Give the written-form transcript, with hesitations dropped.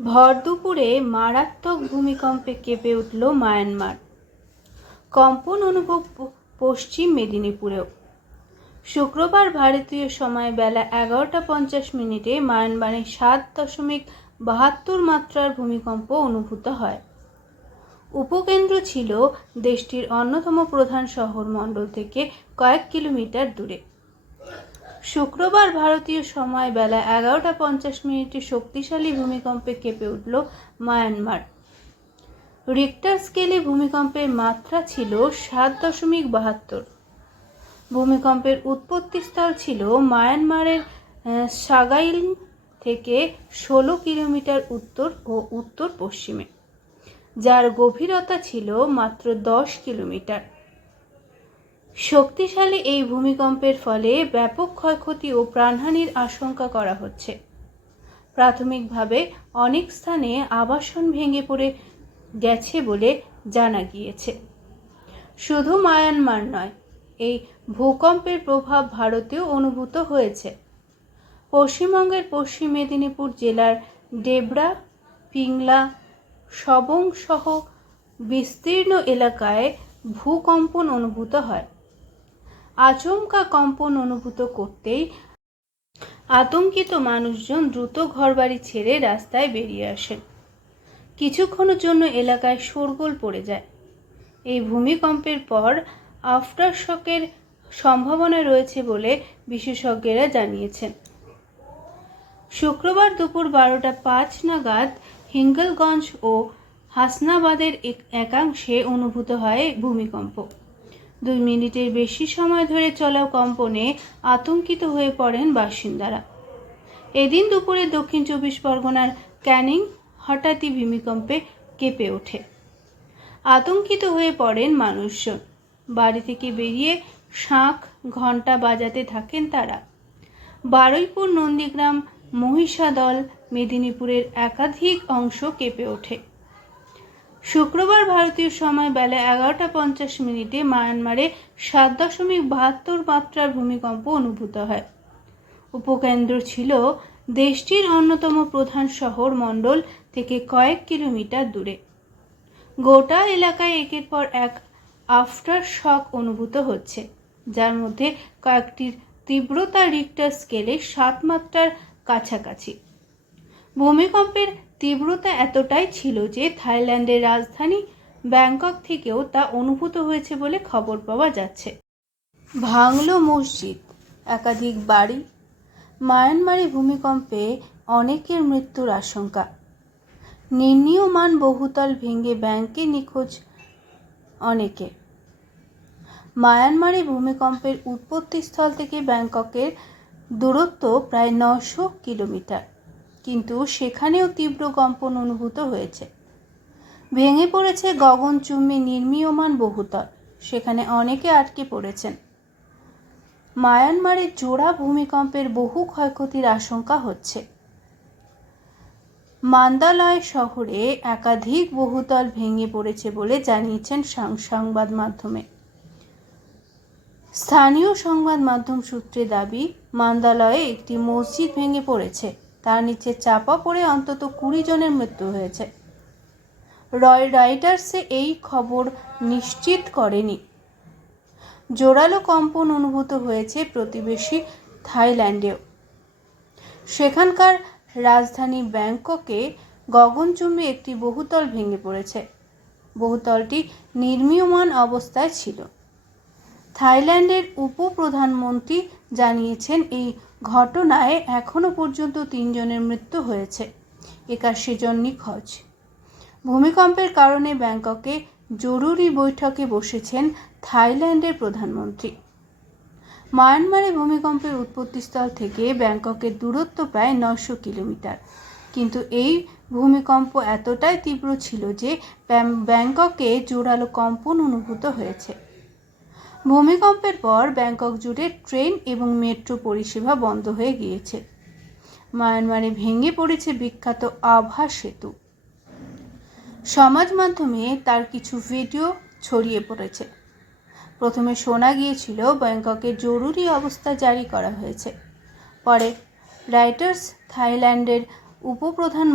ভর দুপুরে মারাত্মক ভূমিকম্পে কেঁপে উঠল মায়ানমার। কম্পন অনুভব পশ্চিম মেদিনীপুরেও। শুক্রবার ভারতীয় সময় বেলা 11:50 মায়ানমারে 7.72 মাত্রার ভূমিকম্প অনুভূত হয়। উপকেন্দ্র ছিল দেশটির অন্যতম প্রধান শহর মণ্ডল থেকে কয়েক কিলোমিটার দূরে। শুক্রবার ভারতীয় সময় বেলা 11:50 শক্তিশালী ভূমিকম্পে কেঁপে উঠল মায়ানমার। রিক্টার স্কেলে ভূমিকম্পের মাত্রা ছিল 7.72। ভূমিকম্পের উৎপত্তিস্থল ছিল মায়ানমারের সাগাইং থেকে 16 কিলোমিটার উত্তর ও উত্তর পশ্চিমে, যার গভীরতা ছিল মাত্র 10 কিলোমিটার। শক্তিশালী এই ভূমিকম্পের ফলে ব্যাপক ক্ষয়ক্ষতি ও প্রাণহানির আশঙ্কা করা হচ্ছে। প্রাথমিকভাবে অনেক স্থানে আবাসন ভেঙে পড়ে গেছে বলে জানা গিয়েছে। শুধু মায়ানমার নয়, এই ভূকম্পের প্রভাব ভারতেও অনুভূত হয়েছে। পশ্চিমবঙ্গের পশ্চিম মেদিনীপুর জেলার ডেবরা, পিংলা, সবং সহ বিস্তীর্ণ এলাকায় ভূকম্পন অনুভূত হয়। আচমকা কম্পন অনুভূত করতেই আতঙ্কিত মানুষজন দ্রুত ঘরবাড়ি ছেড়ে রাস্তায় বেরিয়ে আসেন। কিছুক্ষণের জন্য এলাকায় শোরগোল পড়ে যায়। এই ভূমিকম্পের পর আফটারশকের সম্ভাবনা রয়েছে বলে বিশেষজ্ঞরা জানিয়েছেন। শুক্রবার দুপুর 12:05 নাগাদ হিঙ্গলগঞ্জ ও হাসনাবাদের একাংশে অনুভূত হয় ভূমিকম্প। 2 মিনিটের বেশি সময় ধরে চলা কম্পনে আতঙ্কিত হয়ে পড়েন বাসিন্দারা। এদিন দুপুরে দক্ষিণ 24 পরগনার ক্যানিং হঠাৎই ভূমিকম্পে কেঁপে ওঠে। আতঙ্কিত হয়ে পড়েন মানুষজন। বাড়ি থেকে বেরিয়ে শাঁখ ঘণ্টা বাজাতে থাকেন তারা। বারুইপুর, নন্দীগ্রাম, মহিষাদল, মেদিনীপুরের একাধিক অংশ কেঁপে ওঠে। শুক্রবার ভারতীয় সময় বেলা 11:50 মায়ানমারে 7.72 মাত্রার ভূমিকম্প অনুভূত হয়। উপকেন্দ্র ছিল দেশটির অন্যতম প্রধান শহর মণ্ডল থেকে কয়েক কিলোমিটার দূরে। গোটা এলাকায় একের পর এক আফটার শক অনুভূত হচ্ছে, যার মধ্যে কয়েকটির তীব্রতা রিক্টার স্কেলে 7 মাত্রার কাছাকাছি। ভূমিকম্পের তীব্রতা এতটাই ছিল যে থাইল্যান্ডের রাজধানী ব্যাংকক থেকেও তা অনুভূত হয়েছে বলে খবর পাওয়া যাচ্ছে। ভাঙল মসজিদ, একাধিক বাড়ি। মায়ানমারে ভূমিকম্পে অনেকের মৃত্যুর আশঙ্কা। নির্মীয়মান বহুতল ভেঙে ব্যাংকে নিখোঁজ অনেকে। মায়ানমারে ভূমিকম্পের উৎপত্তিস্থল থেকে ব্যাংককের দূরত্ব প্রায় 900 কিলোমিটার, কিন্তু সেখানেও তীব্র কম্পন অনুভূত হয়েছে। ভেঙে পড়েছে গগনচুম্বী নির্মীয়মান বহুতল, সেখানে অনেকে আটকে পড়েছেন। মায়ানমারের জোড়া ভূমিকম্পের বহু ক্ষয়ক্ষতির আশঙ্কা হচ্ছে। মান্দালয় শহরে একাধিক বহুতল ভেঙে পড়েছে বলে জানিয়েছেন সংবাদ মাধ্যমে। স্থানীয় সংবাদ মাধ্যম সূত্রে দাবি, মান্দালয়ে একটি মসজিদ ভেঙে পড়েছে, তার নিচে চাপা পড়ে অন্তত 20 জনের মৃত্যু হয়েছে। রয়টার্সে এই খবর নিশ্চিত করেনি। জোরালো কম্পন অনুভূত হয়েছে প্রতিবেশী থাইল্যান্ডেও। সেখানকার রাজধানী ব্যাংককে গগনচুম্বী একটি বহুতল ভেঙে পড়েছে। বহুতলটি নির্মীয়মান অবস্থায় ছিল। থাইল্যান্ডের উপপ্রধানমন্ত্রী জানিয়েছেন, এই ঘটনায় এখনও পর্যন্ত 3 জনের মৃত্যু হয়েছে, 81 জন নিখোঁজ। ভূমিকম্পের কারণে ব্যাংককে জরুরি বৈঠকে বসেছেন থাইল্যান্ডের প্রধানমন্ত্রী। মায়ানমারে ভূমিকম্পের উৎপত্তিস্থল থেকে ব্যাংককের দূরত্ব প্রায় 900 কিলোমিটার, কিন্তু এই ভূমিকম্প এতটাই তীব্র ছিল যে ব্যাংককে জোরালো কম্পন অনুভূত হয়েছে। ভূমিকম্পের পর ব্যাংকক জুড়ে ট্রেন এবং মেট্রো পরিষেবা বন্ধ হয়ে গিয়েছে। মায়ানমারে ভেঙে পড়েছে বিখ্যাত আভা সেতু। সমাজ মাধ্যমে তার কিছু ভিডিও ছড়িয়ে পড়েছে। প্রথমে শোনা গিয়েছিল ব্যাংককে জরুরি অবস্থা জারি করা হয়েছে। পরে রয়টার্স থাইল্যান্ডের উপপ্রধান